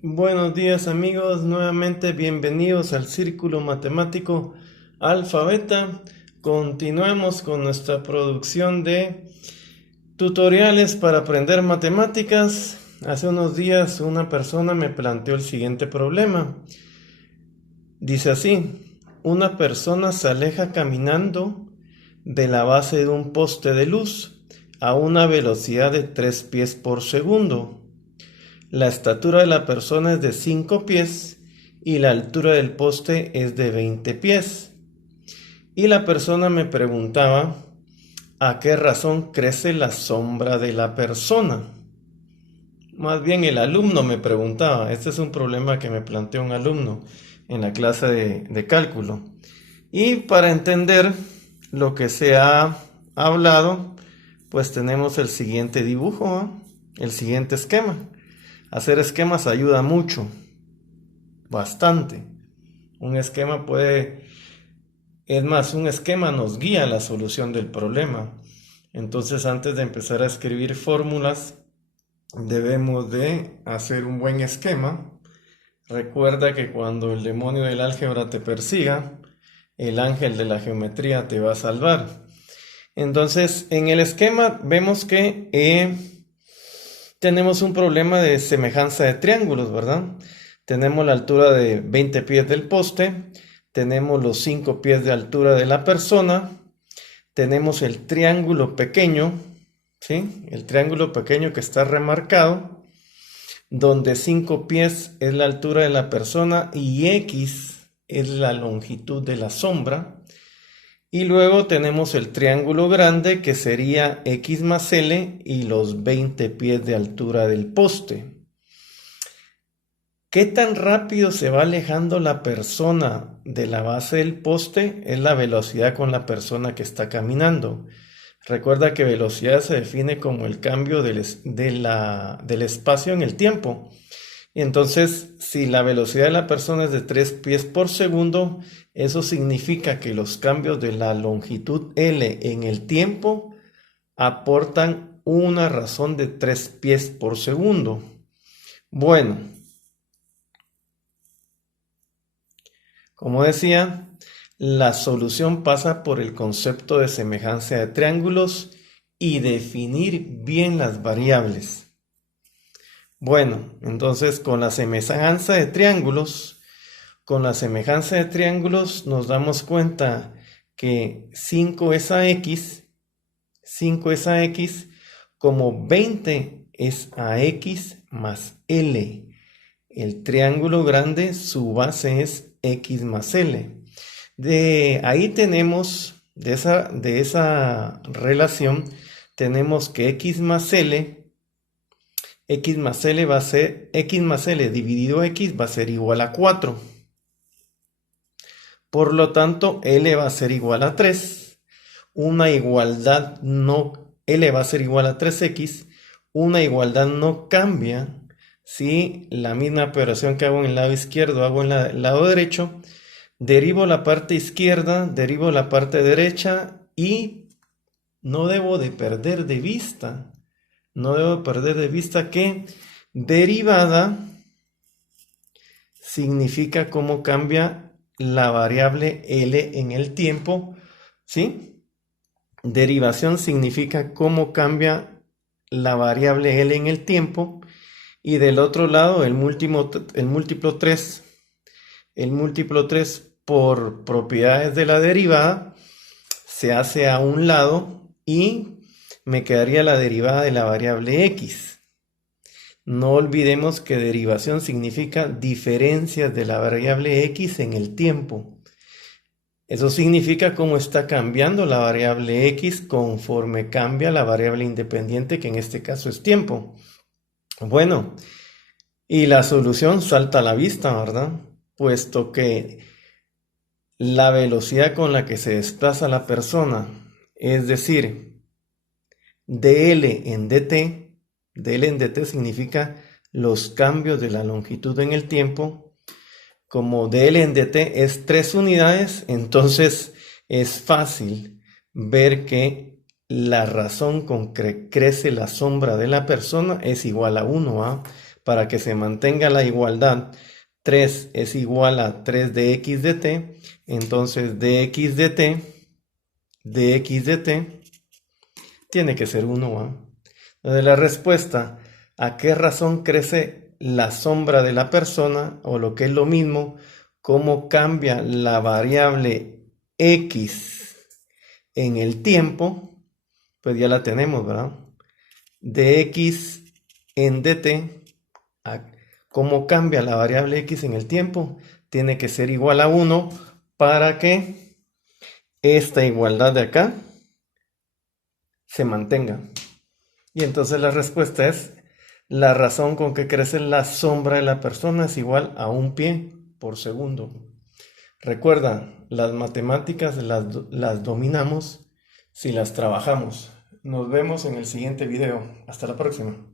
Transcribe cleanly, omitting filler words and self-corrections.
Buenos días amigos, nuevamente bienvenidos al Círculo Matemático Alfa Beta. Continuemos con nuestra producción de tutoriales para aprender matemáticas. Hace unos días una persona me planteó el siguiente problema. Dice así: una persona se aleja caminando de la base de un poste de luz a una velocidad de 3 pies por segundo. La estatura de la persona es de 5 pies y la altura del poste es de 20 pies. Y la persona me preguntaba a qué razón crece la sombra de la persona. Más bien el alumno me preguntaba. Este es un problema que me planteó un alumno en la clase de cálculo. Y para entender lo que se ha hablado, pues tenemos el siguiente dibujo, ¿eh? El siguiente esquema. Hacer esquemas ayuda mucho, bastante. Un esquema un esquema nos guía a la solución del problema. Entonces, antes de empezar a escribir fórmulas, debemos de hacer un buen esquema. Recuerda que cuando el demonio del álgebra te persiga, el ángel de la geometría te va a salvar. Entonces, en el esquema vemos que tenemos un problema de semejanza de triángulos, ¿verdad? Tenemos la altura de 20 pies del poste, tenemos los 5 pies de altura de la persona, tenemos el triángulo pequeño, ¿sí? El triángulo pequeño que está remarcado, donde 5 pies es la altura de la persona y X es la longitud de la sombra. Y luego tenemos el triángulo grande que sería X más L y los 20 pies de altura del poste. ¿Qué tan rápido se va alejando la persona de la base del poste? Es la velocidad con la persona que está caminando. Recuerda que velocidad se define como el cambio del espacio en el tiempo. Entonces, si la velocidad de la persona es de 3 pies por segundo, eso significa que los cambios de la longitud L en el tiempo aportan una razón de 3 pies por segundo. Bueno, como decía, la solución pasa por el concepto de semejanza de triángulos y definir bien las variables. Bueno, entonces con la semejanza de triángulos, nos damos cuenta que 5 es a X, como 20 es a X más L. El triángulo grande, su base es X más L. De ahí tenemos, de esa relación, tenemos que X más L va a ser, X más L dividido X va a ser igual a 4. Por lo tanto, L va a ser igual a 3. Una igualdad no, L va a ser igual a 3X. Una igualdad no cambia si la misma operación que hago en el lado izquierdo hago en el lado derecho. Derivo la parte izquierda, derivo la parte derecha y no debo de perder de vista que derivada significa cómo cambia la variable L en el tiempo, ¿sí? Derivación significa cómo cambia la variable L en el tiempo. Y del otro lado, el múltiplo 3 por propiedades de la derivada se hace a un lado y me quedaría la derivada de la variable X. No olvidemos que derivación significa diferencias de la variable X en el tiempo. Eso significa cómo está cambiando la variable X conforme cambia la variable independiente, que en este caso es tiempo. Bueno, y la solución salta a la vista, ¿verdad? Puesto que la velocidad con la que se desplaza la persona, es decir, dl en dt significa los cambios de la longitud en el tiempo. Como dl en dt es 3 unidades, entonces es fácil ver que la razón con que crece la sombra de la persona es igual a 1, ¿ah? para que se mantenga la igualdad, 3 es igual a 3 de x de t, entonces dx de t tiene que ser 1, ¿va? Entonces la respuesta, ¿a qué razón crece la sombra de la persona? O lo que es lo mismo, ¿cómo cambia la variable x en el tiempo? Pues ya la tenemos, ¿verdad? Dx en dt, ¿cómo cambia la variable x en el tiempo? Tiene que ser igual a 1 para que esta igualdad de acá se mantenga. Y entonces la respuesta es, la razón con que crece la sombra de la persona es igual a 1 pie por segundo. Recuerda, las matemáticas las dominamos si las trabajamos. Nos vemos en el siguiente video. Hasta la próxima.